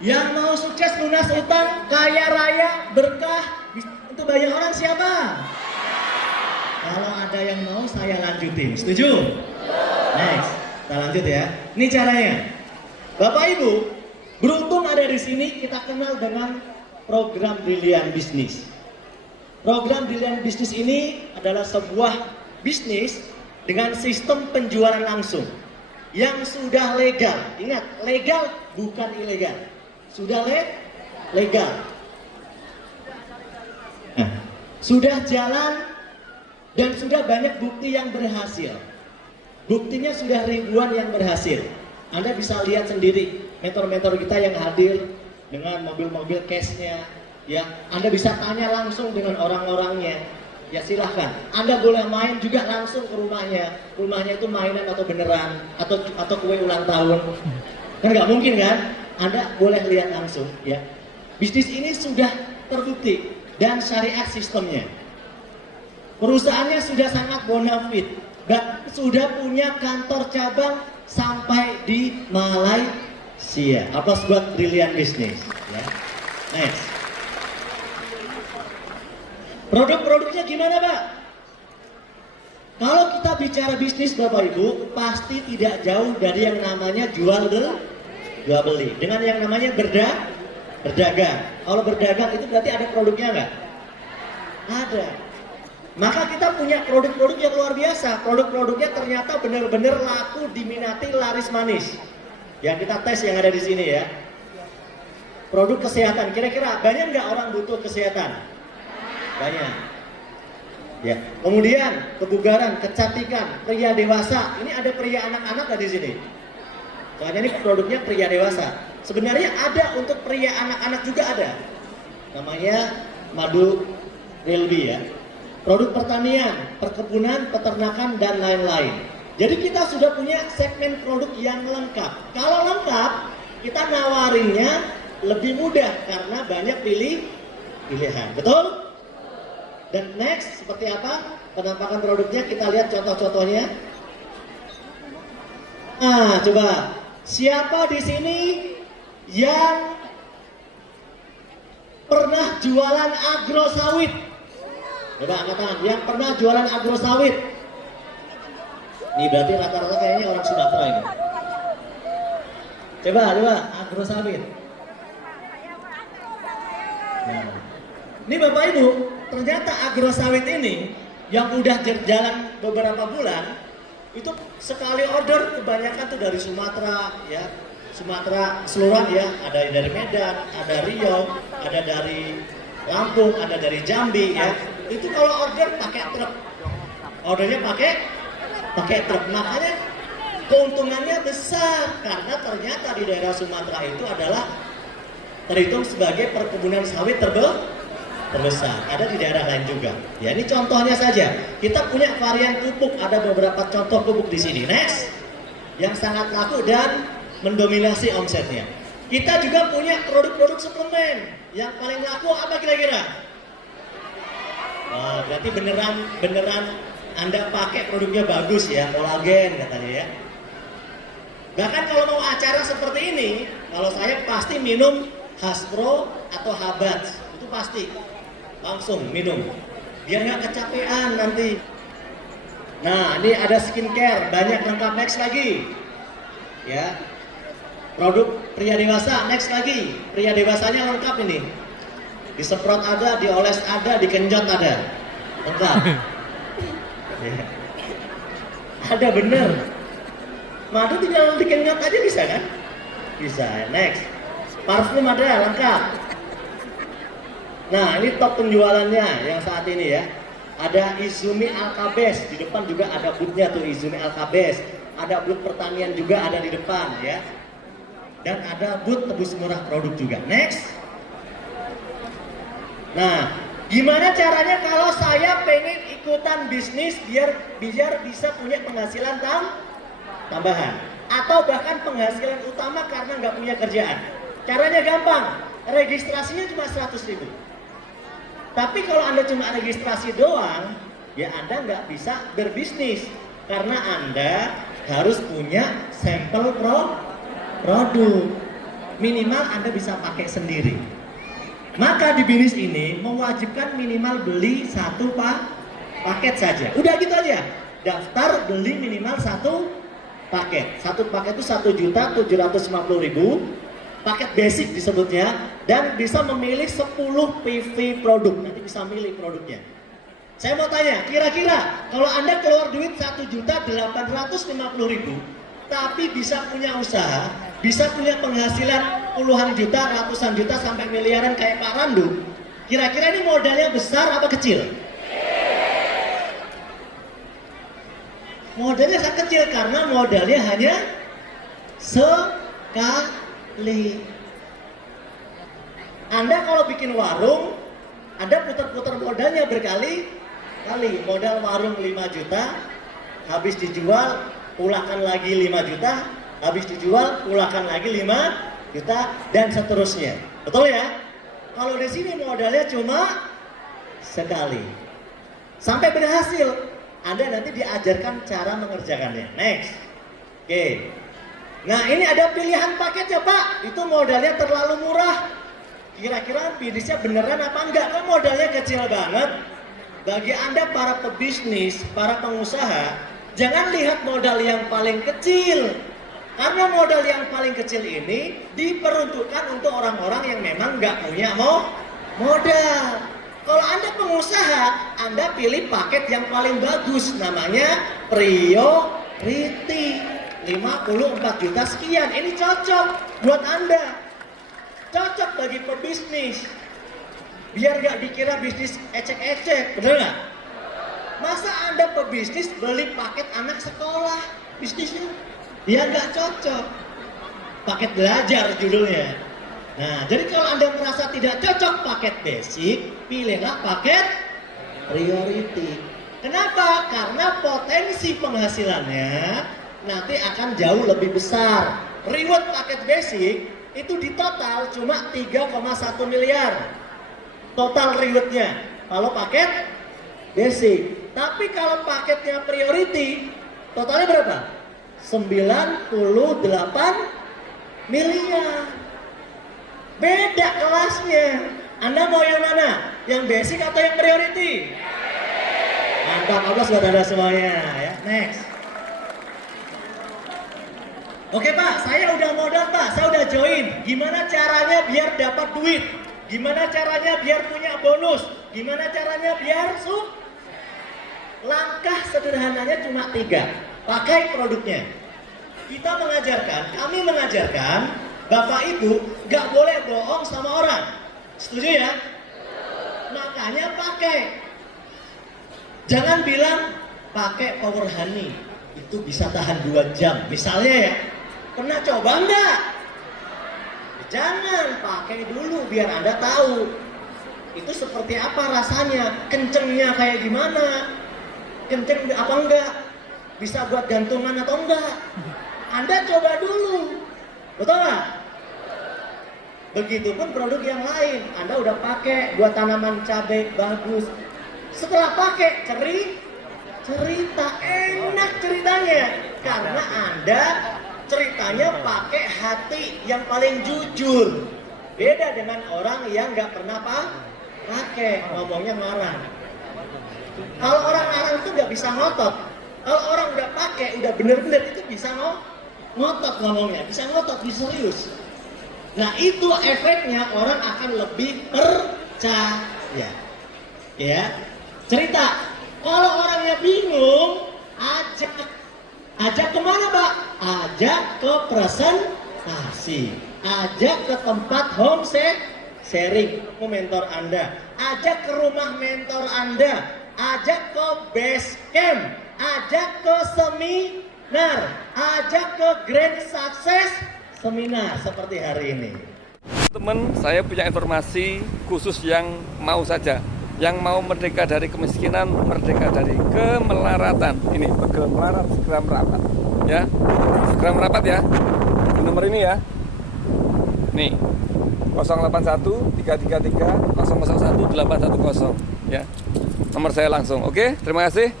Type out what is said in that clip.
Yang mau sukses lunas utang, kaya raya, berkah, untuk banyak orang siapa? Kalau ada yang mau saya lanjutin, setuju? Next, kita lanjut ya. Ini caranya. Bapak Ibu, beruntung ada di sini kita kenal dengan program Brilliant Business. Program Brilliant Business ini adalah sebuah bisnis dengan sistem penjualan langsung yang sudah legal. Ingat, legal bukan ilegal. Sudah legal. Nah, sudah jalan dan sudah banyak bukti yang berhasil. Buktinya sudah ribuan yang berhasil. Anda bisa lihat sendiri mentor-mentor kita yang hadir dengan mobil-mobil cashnya. Ya, Anda bisa tanya langsung dengan orang-orangnya. Ya silahkan. Anda boleh main juga langsung ke rumahnya. Rumahnya itu mainan atau beneran atau kue ulang tahun. Kan nggak mungkin kan? Anda boleh lihat langsung. Ya, bisnis ini sudah terbukti dan syariah sistemnya. Perusahaannya sudah sangat bonafit dan sudah punya kantor cabang sampai di Malaysia. Aplaus buat Brilliant Business. Ya. Next. Produk-produknya gimana, Pak? Kalau kita bicara bisnis, Bapak Ibu, pasti tidak jauh dari yang namanya jual beli. Dengan yang namanya berdagang. Kalau berdagang itu berarti ada produknya nggak? Ada. Maka kita punya produk-produk yang luar biasa. Produk-produknya ternyata benar-benar laku, diminati, laris manis. Yang kita tes yang ada di sini ya. Produk kesehatan. Kira-kira banyak nggak orang butuh kesehatan? Banyak. Ya. Kemudian kebugaran, kecantikan, pria dewasa. Ini ada pria anak-anak nggak di sini? Soalnya ini produknya pria dewasa. Sebenarnya ada untuk pria anak-anak juga ada. Namanya madu Rilby ya. Produk pertanian, perkebunan, peternakan, dan lain-lain. Jadi kita sudah punya segmen produk yang lengkap. Kalau lengkap, kita nawarinnya lebih mudah karena banyak pilihan. Betul? Dan next, seperti apa penampakan produknya? Kita lihat contoh-contohnya. Nah, coba. Siapa di sini yang pernah jualan agro sawit? Coba angkat tangan, yang pernah jualan agro sawit. Ini berarti rata-rata kayaknya orang Sumatera ini. Coba agro sawit. Nah, ini Bapak Ibu, ternyata agro sawit ini yang udah jalan beberapa bulan, itu sekali order kebanyakan tuh dari Sumatera ya. Sumatera seluruh ya, ada dari Medan, ada Riau, ada dari Lampung, ada dari Jambi ya. Itu kalau order pakai truk. Ordernya pakai truk. Makanya keuntungannya besar karena ternyata di daerah Sumatera itu adalah terhitung sebagai perkebunan sawit terbesar. Ada di daerah lain juga. Ya, ini contohnya saja. Kita punya varian pupuk, ada beberapa contoh pupuk di sini. Next. Yang sangat laku dan mendominasi omsetnya. Kita juga punya produk-produk suplemen. Yang paling laku apa kira-kira? Wah, berarti beneran Anda pakai produknya bagus ya, kolagen katanya ya. Bahkan kalau mau acara seperti ini, kalau saya pasti minum Haspro atau Habats, itu pasti langsung minum, biar nggak kecapean nanti. Nah, ini ada skincare, banyak lengkap. Next lagi, ya. Produk pria dewasa, next lagi. Pria dewasanya lengkap ini. Disemprot ada, dioles ada, dikenjot ada. Lengkap. Ya. Ada bener. Madu tinggal dikenjot aja bisa kan? Bisa. Next. Parfum ada, lengkap. Nah, ini top penjualannya yang saat ini ya. Ada Izumi Alkabes, di depan juga ada boothnya tuh Izumi Alkabes. Ada booth pertanian juga ada di depan ya. Dan ada booth tebus murah produk juga. Next. Nah, gimana caranya kalau saya pengen ikutan bisnis biar bisa punya penghasilan tambahan atau bahkan penghasilan utama karena nggak punya kerjaan? Caranya gampang, registrasinya cuma 100.000. Tapi kalau Anda cuma registrasi doang, ya Anda nggak bisa berbisnis karena Anda harus punya sampel produk. minimal Anda bisa pakai sendiri. Maka di bisnis ini mewajibkan minimal beli satu paket saja. Udah gitu aja. Daftar beli minimal satu paket. Satu paket itu 1.750.000. Paket basic disebutnya, dan bisa memilih 10 PV produk. Nanti bisa milih produknya. Saya mau tanya, kira-kira kalau Anda keluar duit 1.850.000, tapi bisa punya usaha, bisa punya penghasilan puluhan juta, ratusan juta, sampai miliaran kayak Pak Randu, kira-kira ini modalnya besar apa kecil? Modalnya sangat kecil karena modalnya hanya sekali. Anda kalau bikin warung, Anda putar-putar modalnya berkali-kali. Modal warung 5 juta, habis dijual, pulangkan lagi 5 juta, habis dijual, pulangkan lagi 5 juta, dan seterusnya. Betul ya? Kalau di sini modalnya cuma sekali. Sampai berhasil, Anda nanti diajarkan cara mengerjakannya. Next. Oke. Nah, ini ada pilihan paketnya, Pak. Itu modalnya terlalu murah. Kira-kira bisnisnya beneran apa enggak? Kok modalnya kecil banget? Bagi Anda para pebisnis, para pengusaha, jangan lihat modal yang paling kecil. Karena modal yang paling kecil ini diperuntukkan untuk orang-orang yang memang nggak punya modal. Kalau Anda pengusaha, Anda pilih paket yang paling bagus, namanya priority. 54 juta sekian, ini cocok buat Anda. Cocok bagi pebisnis. Biar gak dikira bisnis ecek-ecek, bener gak? Masa Anda pebisnis beli paket anak sekolah bisnisnya? Ya gak cocok. Paket belajar judulnya. Nah, jadi kalau Anda merasa tidak cocok paket basic, pilihlah paket priority. Kenapa? Karena potensi penghasilannya nanti akan jauh lebih besar. Reward paket basic itu di total cuma 3,1 miliar. Total rewardnya kalau paket basic. Tapi kalau paketnya priority, totalnya berapa? 98 miliar. Beda kelasnya. Anda mau yang mana? Yang basic atau yang priority? Mantap, aplaus buat Anda semuanya ya. Next. Oke Pak, saya udah modal Pak, saya udah join. Gimana caranya biar dapat duit? Gimana caranya biar punya bonus? Gimana caranya biar Langkah sederhananya cuma 3. Pakai produknya. Kami mengajarkan, Bapak Ibu gak boleh bohong sama orang. Setuju ya? Makanya pakai. Jangan bilang pakai Power Honey, itu bisa tahan 2 jam. Misalnya ya, pernah coba enggak? Jangan, pakai dulu biar Anda tahu itu seperti apa rasanya, kencengnya kayak gimana, kenceng apa enggak, bisa buat gantungan atau enggak. Anda coba dulu, betul nggak? Begitupun produk yang lain, Anda udah pakai buat tanaman cabai bagus, setelah pakai cerita enak ceritanya, karena Anda ceritanya pakai hati yang paling jujur. Beda dengan orang yang nggak pernah pakai, ngomongnya marah. Kalau orang marah itu nggak bisa ngotot. Kalau orang udah pakai, udah bener-bener itu bisa ngotot ngomongnya, bisa ngotot, bisa serius. Nah itu efeknya orang akan lebih percaya. Ya, cerita. Kalau orangnya bingung, ajak kemana Pak? Ajak ke presentasi, ajak ke tempat home sharing, mentor Anda, ajak ke rumah mentor Anda, ajak ke base camp, ajak ke seminar, ajak ke Grand Success Seminar seperti hari ini. Teman, saya punya informasi khusus yang mau saja, yang mau merdeka dari kemiskinan, merdeka dari kemelaratan. Ini pegel melarat, segera merapat. Ya, segera merapat ya. Di nomor ini ya. Nih, 081 333 001 810 ya. Nomor saya langsung. Oke, terima kasih.